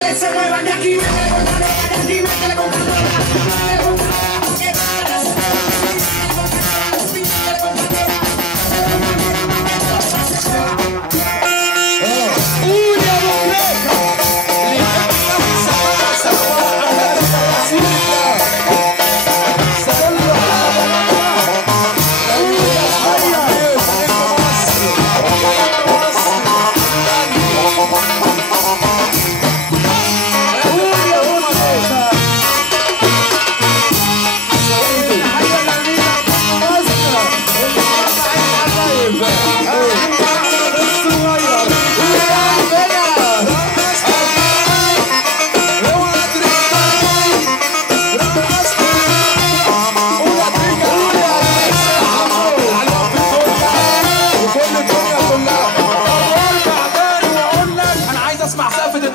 Se muevan de aquí, métele con calor, de aquí, métele con calor, métele con calor, porque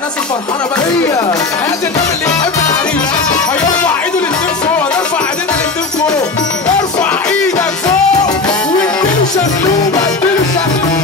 الناس الفرحانه بس هات النبي اللي يحب العريس هيرفع ايده الاتنين فوق، نرفع ايدينا الاتنين فوق، ارفع ايدك فوق واديله شغلوبه، اديله شغلوبه.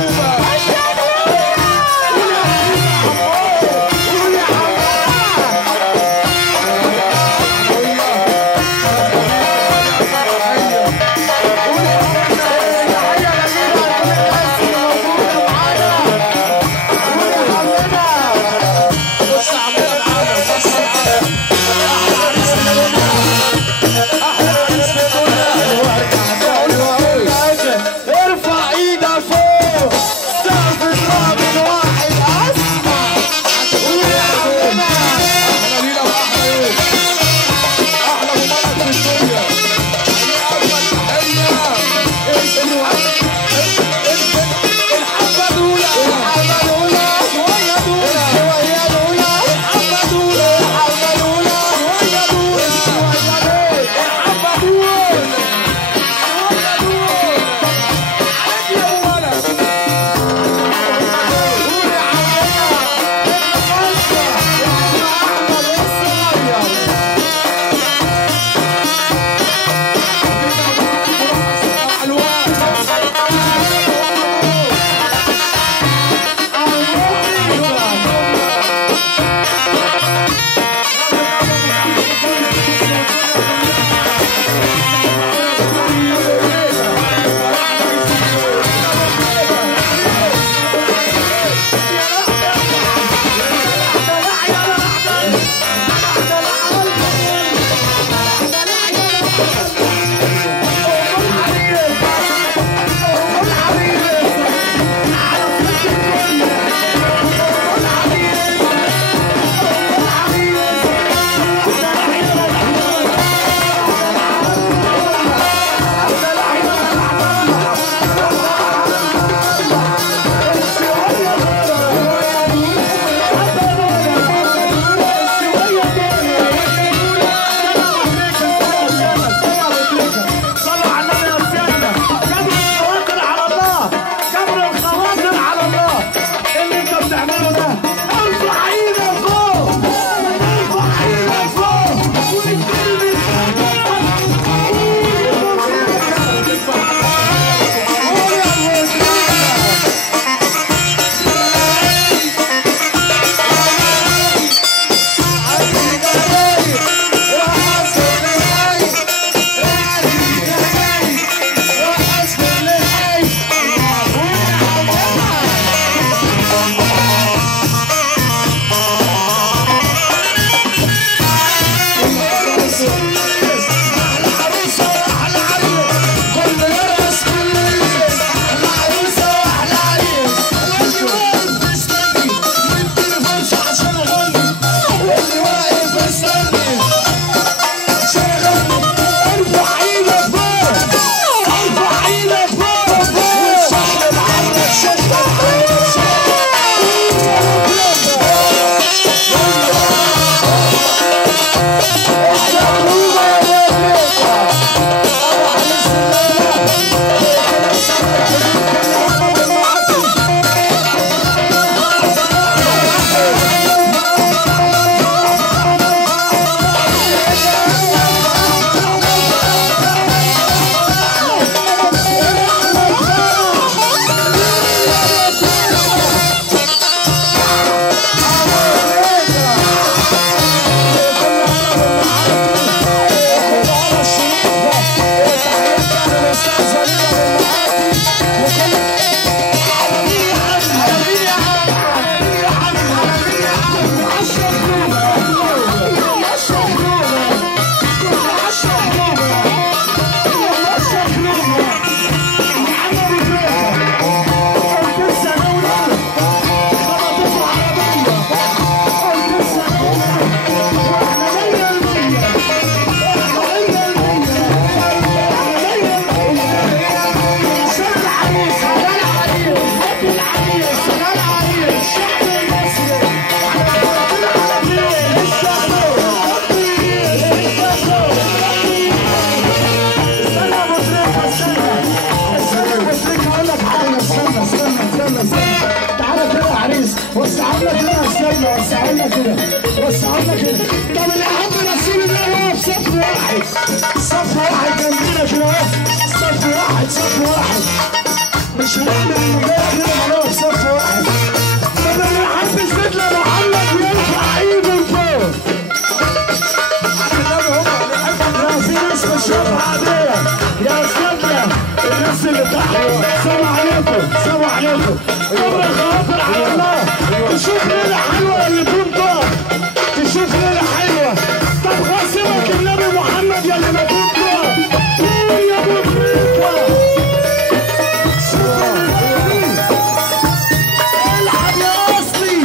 نعمل اللي جاي كده نعملها في صف واحد. طب لما حد سيدنا محمد يرفع ايده لفوق. لا في ناس مش رافعه ايديها يا استاذنا، الناس اللي تحت سلام عليكم سلام عليكم. كبر الخواطر على الله. تشوف ليله حلوه اللي تكون طاق، تشوف ليله حلوه. طب خاصمك النبي محمد يا اللي ما تكون طاق. قول يا ابو افريقيا. العب يا اصلي.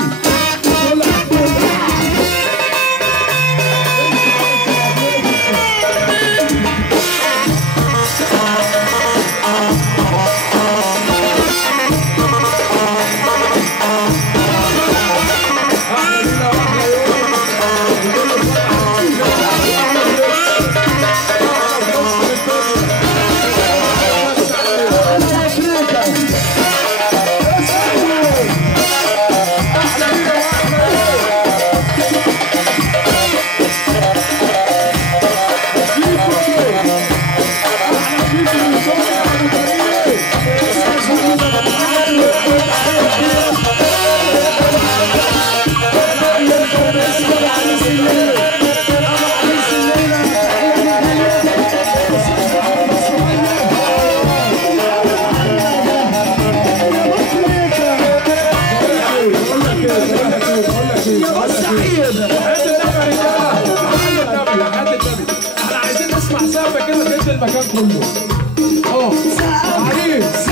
المكان كله. عريس